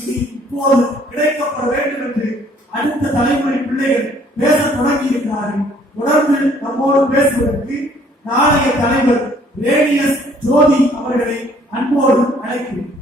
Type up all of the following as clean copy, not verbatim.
இனி இப்போது கிடைக்கப்பட வேண்டும் என்று அடுத்த தலைமுறை பிள்ளைகள் பேச தொடங்கி இருக்கிறார்கள். தொடர்ந்து நம்மோடு பேசுவதற்கு நாளைய தலைவர் ரேடியஸ் ஜோதி அவர்களை அன்போடு அழைக்கிறேன்.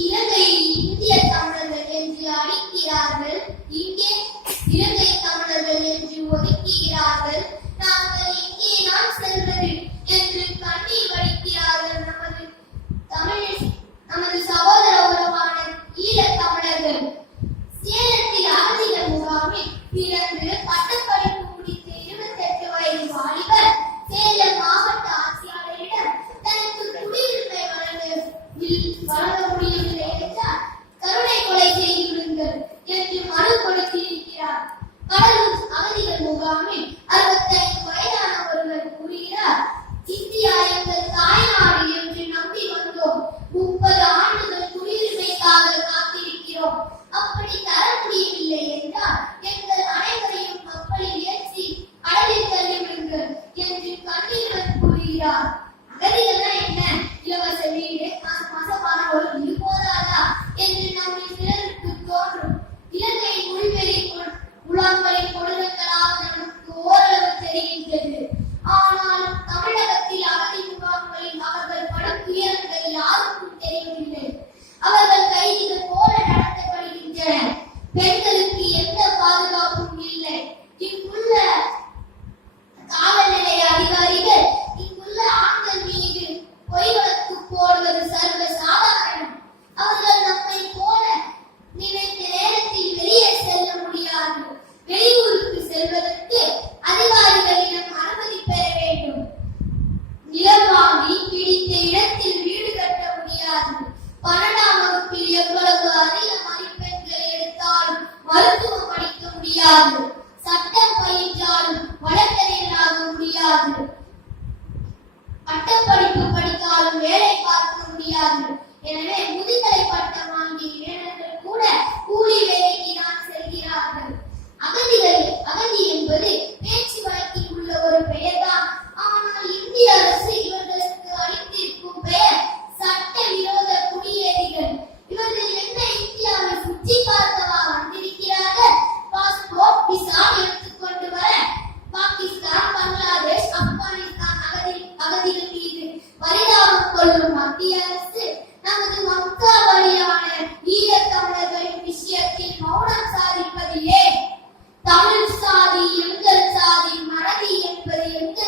இலங்கையில் இந்திய தமிழர்கள் என்று அழைக்கிறார்கள், இங்கே இலங்கை தமிழர்கள் என்று ஒதுக்குகிறார்கள். நாங்கள் எங்கே நான் செல்வது என்று கண்ணீர் வடிக்கிறார்கள். நமது சகோதர உறவான ஈழத் தமிழர்கள் சேலத்தில் அகதிகள் முகாமில் பிறந்து பட்டப்படிப்பு முடித்த 28 வயது வாலிபர் சேலம் மாவட்ட ஆட்சியாளரிடம் தனக்கு குடியுரிமை வழங்க முடியவில்லை என்றால் கருணை கொலை செய்துவிடுங்கள் என்று மனு கொடுத்திருக்கிறார். கடலூர் அகதிகள் முகாமில் 65 வயதான ஒருவர் கூறுகிறார், இந்தியா எங்கள் தாய்நாடு என்று நம்பி வந்தோம். 30 ஆண்டுகள் குடியுரிமைக்காக காத்திருக்கிறோம். அப்படி தர முடியவில்லை என்றால் எங்கள் அனைவரையும் கப்பலில் ஏற்றி கடலில் தள்ளிவிடுங்கள் என்று கண்ணீருடன் கூறுகிறார். அகதிகள்னா என்ன? இலவச வீடு, மசமான ஒரு இது போதாதா என்று நம்மில் சிலருக்கு தோன்றும். இலங்கை உள்வெளி உலகங்களின் கொடுங்களாக நமக்கு ஓரளவு தெரிகின்றது. ஆனாலும் தமிழகத்தில் அகதி முகாம்களில் அவர்கள் படும் துயரங்கள் யாருக்கும் தெரியவில்லை. அவர்கள் கைதிகள் போல நடத்தப்படுகின்றனர். பெண்களுக்கு எந்த பாதுகாப்பும் இல்லை. இங்குள்ள காவல்நிலைய அதிகாரிகள் இங்குள்ள ஆண்கள் மீது பொய் வழக்கு போடுவது சர்வ சாதாரணம். அவர்கள் நம்மை போல நினைத்த நேரத்தில் வெளியே செல்ல முடியாது. வெளியூருக்கு செல்வதற்கு அதிகாரிகளிடம் அனுமதி பெற வேண்டும். நிலம் வாங்கி பிடித்த இடத்தில் வீடு கட்ட முடியாது. 12ஆம் வகுப்பில் எவ்வளவு அதிக மதிப்பெண்கள் எடுத்தாலும் மருத்துவம் படிக்க முடியாது. சட்டம் பயின்றாலும் வழக்கறிஞராக முடியாது. பட்டப்படிப்பு படித்தாலும் வேலை பார்க்க முடியாது. எனவே முதுகலை பட்டம் வாங்கிய இளைஞர்கள் கூட கூலி வேலைக்கு தான் செல்கிறார்கள். அகதி என்பது பேச்சு வழக்கில் உள்ள ஒரு பெயர்தான். ஆனால் இந்திய அரசு இவர்களுக்கு அளித்திருக்கும் பெயர் சட்டவிரோத குடியேறிகள். இவர்கள் என்ன இந்தியாவை சுற்றி பார்க்கவா வந்திருக்கிறார்கள்? பாஸ்போர்ட், விசா எடுத்துக்கொண்டு வர பாகிஸ்தான், பங்களாதேஷ், ஆப்கானிஸ்தான் அகதிகள் மீது பரிதாபம் கொள்ளும் மத்திய அரசு நமது வம்சாவளியான ஈழத் தமிழர்களின் விஷயத்தில் மௌனம் சாதிப்பது ஏன்? தமிழ் சாதி எங்கள் சாதி, மறதி என்பது எங்கள்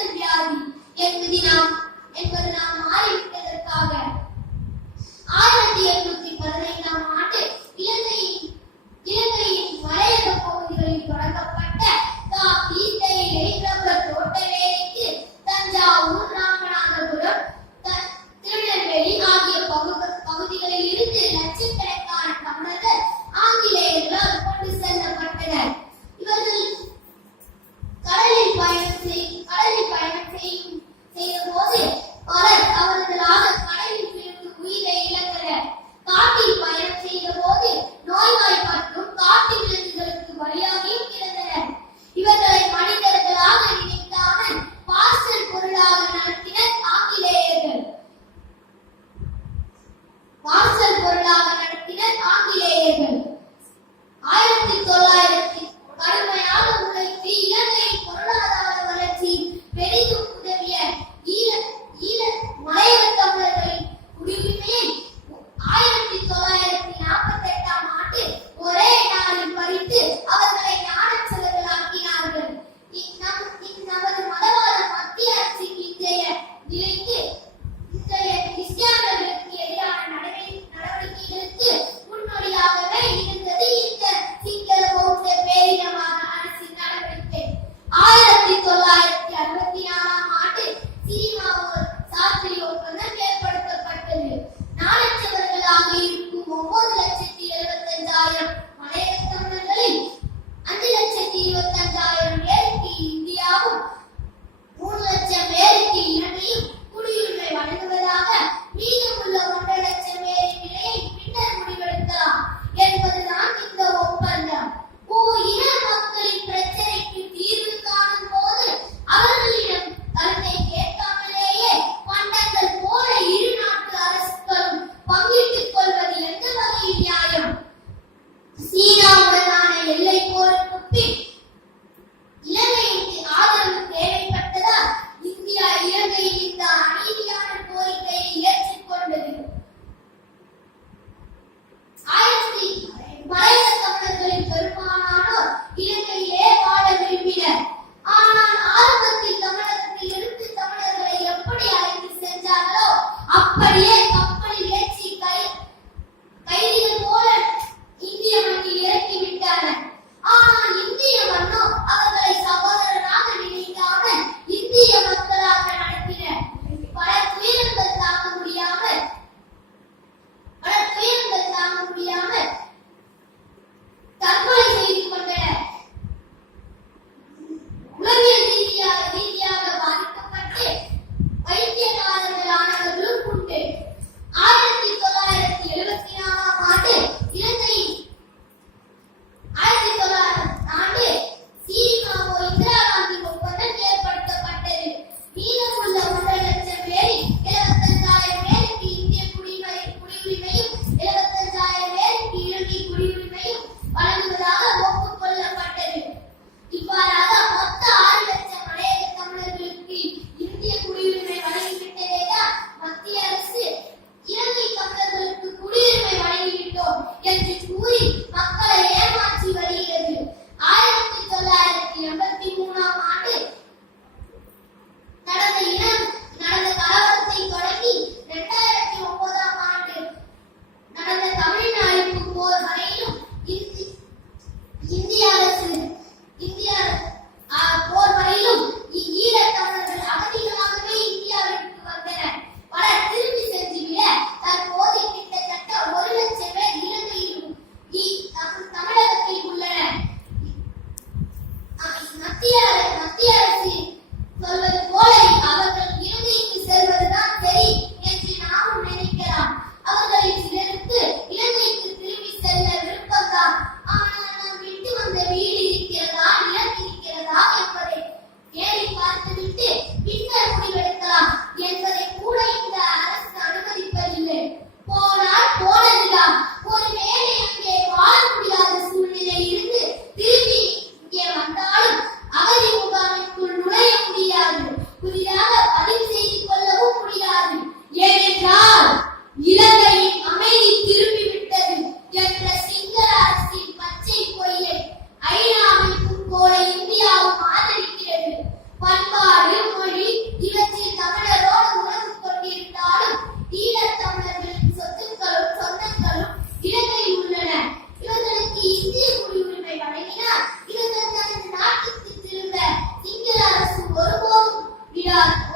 என்றார்.